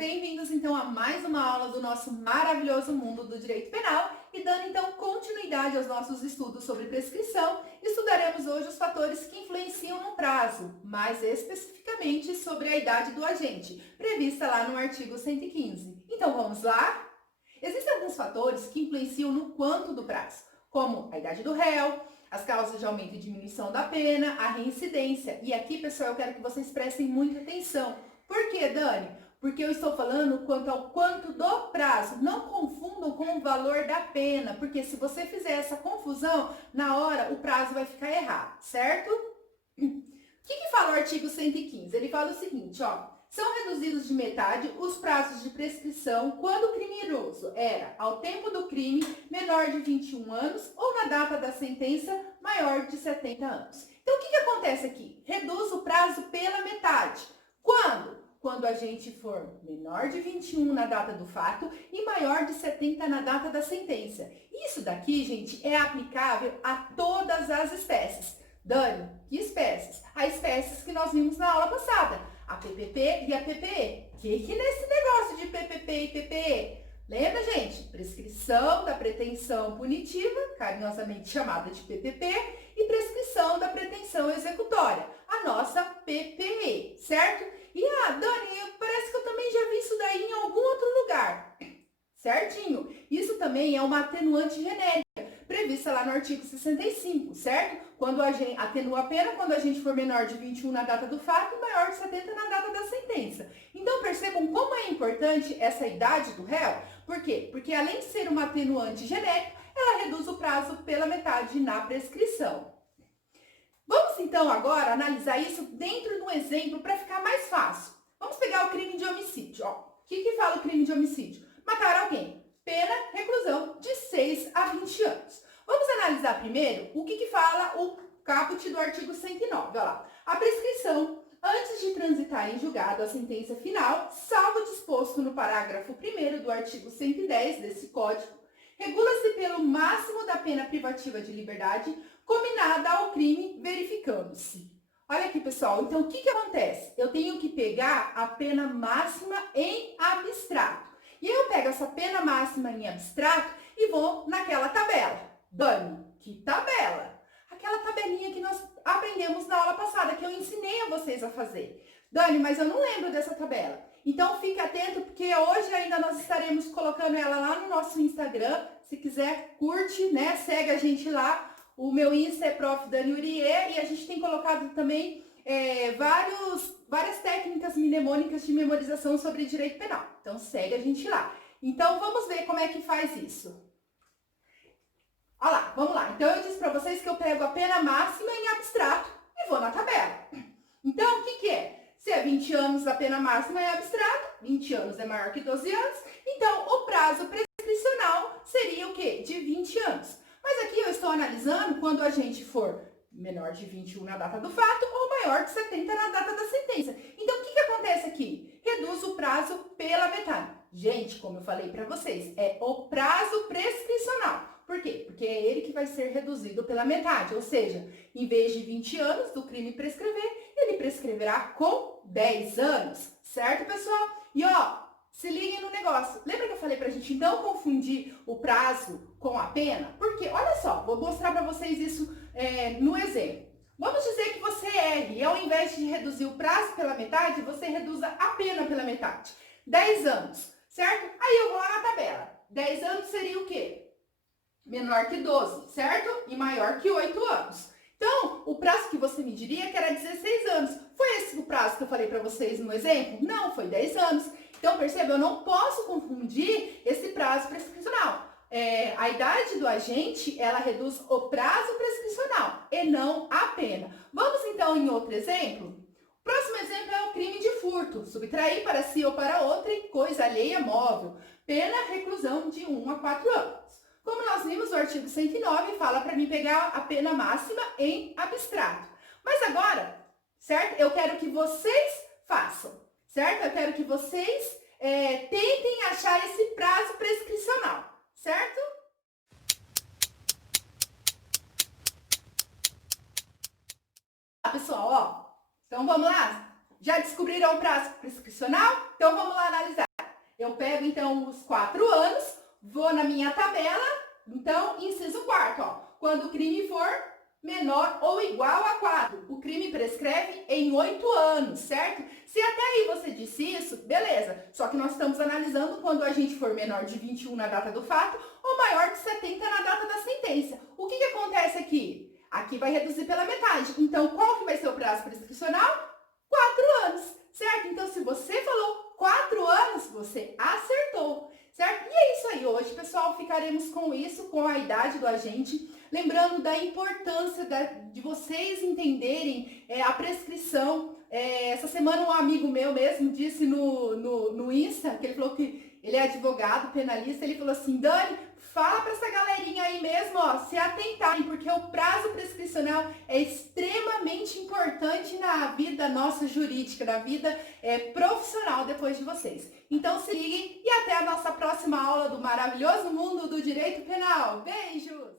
Bem-vindos então a mais uma aula do nosso maravilhoso mundo do direito penal e dando então continuidade aos nossos estudos sobre prescrição, estudaremos hoje os fatores que influenciam no prazo, mais especificamente sobre a idade do agente, prevista lá no artigo 115. Então vamos lá? Existem alguns fatores que influenciam no quanto do prazo, como a idade do réu, as causas de aumento e diminuição da pena, a reincidência. E aqui, pessoal, eu quero que vocês prestem muita atenção. Por quê, Dani? Porque eu estou falando quanto ao quanto do prazo. Não confundam com o valor da pena, porque se você fizer essa confusão, na hora o prazo vai ficar errado, certo? O que fala o artigo 115? Ele fala o seguinte, ó. São reduzidos de metade os prazos de prescrição quando o criminoso era, ao tempo do crime, menor de 21 anos ou na data da sentença, maior de 70 anos. Então, o que acontece aqui? Reduz o prazo pela metade. Quando? Quando a gente for menor de 21 na data do fato e maior de 70 na data da sentença. Isso daqui, gente, é aplicável a todas as espécies. Dani, que espécies? As espécies que nós vimos na aula passada, a PPP e a PPE. Que nesse negócio de PPP e PPE? Lembra, gente? Prescrição da pretensão punitiva, carinhosamente chamada de PPP, e prescrição da pretensão executória, a nossa PPE, certo? E, Dani, parece que eu também já vi isso daí em algum outro lugar. Certinho? Isso também é uma atenuante genérica, prevista lá no artigo 65, certo? Quando a gente atenua a pena quando a gente for menor de 21 na data do fato e maior de 70 na data da sentença. Então, percebam como é importante essa idade do réu. Por quê? Porque além de ser uma atenuante genérica, ela reduz o prazo pela metade na prescrição. Vamos, então, agora analisar isso dentro de um exemplo para ficar mais fácil. Vamos pegar o crime de homicídio. Ó. O que fala o crime de homicídio? Matar alguém. Pena, reclusão de 6 a 20 anos. Vamos analisar primeiro o que fala o caput do artigo 109. Olha lá. A prescrição, antes de transitar em julgado a sentença final, salvo disposto no parágrafo 1º do artigo 110 desse código, regula-se pelo máximo da pena privativa de liberdade combinada ao crime, verificando-se. Olha aqui, pessoal. Então, o que acontece? Eu tenho que pegar a pena máxima em abstrato. E aí eu pego essa pena máxima em abstrato e vou naquela tabela. Dani, que tabela? Aquela tabelinha que nós aprendemos na aula passada, que eu ensinei a vocês a fazer. Dani, mas eu não lembro dessa tabela. Então, fique atento, porque hoje ainda nós estaremos colocando ela lá no nosso Instagram. Se quiser, curte, né? Segue a gente lá. O meu Insta é Prof. Dani Urier e a gente tem colocado também várias técnicas mnemônicas de memorização sobre direito penal. Então, segue a gente lá. Então, vamos ver como é que faz isso. Olha lá, vamos lá. Então, eu disse para vocês que eu pego a pena máxima em abstrato e vou na tabela. Então, o que é? Se é 20 anos, a pena máxima é abstrato, 20 anos é maior que 12 anos, então o prazo prescricional seria o quê? De 20 anos. Mas aqui eu estou analisando quando a gente for menor de 21 na data do fato ou maior de 70 na data da sentença. Então, o que acontece aqui? Reduz o prazo pela metade. Gente, como eu falei para vocês, é o prazo prescricional. Por quê? Porque é ele que vai ser reduzido pela metade. Ou seja, em vez de 20 anos do crime prescrever, ele prescreverá com 10 anos. Certo, pessoal? E se liguem no negócio. Lembra que eu falei pra gente não confundir o prazo com a pena? Porque, olha só, vou mostrar pra vocês isso no exemplo. Vamos dizer que você erre e ao invés de reduzir o prazo pela metade, você reduza a pena pela metade. 10 anos, certo? Aí eu vou lá na tabela. 10 anos seria o quê? Menor que 12, certo? E maior que 8 anos. Então, o prazo que você me diria que era 16 anos. Foi esse o prazo que eu falei pra vocês no exemplo? Não, foi 10 anos. Então, perceba, eu não posso confundir esse prazo prescricional. A idade do agente, ela reduz o prazo prescricional e não a pena. Vamos, então, em outro exemplo? O próximo exemplo é o crime de furto. Subtrair para si ou para outrem coisa alheia móvel. Pena, reclusão de 1 a 4 anos. Como nós vimos, o artigo 109 fala para mim pegar a pena máxima em abstrato. Mas agora, certo? Eu quero que vocês façam, certo? Eu quero que vocês tentem achar esse prazo prescricional, certo? Pessoal, então vamos lá? Já descobriram o prazo prescricional? Então vamos lá analisar. Eu pego, então, os 4 anos, vou na minha tabela, então, inciso 4º, ó. Quando o crime for menor ou igual a 4, o crime prescreve em 8 anos, certo? Se até aí você disse isso, beleza. Só que nós estamos analisando quando a gente for menor de 21 na data do fato ou maior de 70 na data da sentença. O que acontece aqui? Aqui vai reduzir pela metade. Então, qual que vai ser o prazo prescricional? 4 anos, certo? Então, se você falou 4 anos, você acertou, certo? E é isso aí. Hoje, pessoal, ficaremos com isso, com a idade do agente. Lembrando da importância de vocês entenderem a prescrição. Essa semana um amigo meu mesmo disse no Insta, que ele falou que ele é advogado, penalista, ele falou assim, Dani, fala para essa galerinha aí mesmo, ó, se atentarem, porque o prazo prescricional é extremamente importante na vida nossa jurídica, na vida profissional depois de vocês. Então se liguem e até a nossa próxima aula do maravilhoso mundo do direito penal. Beijos!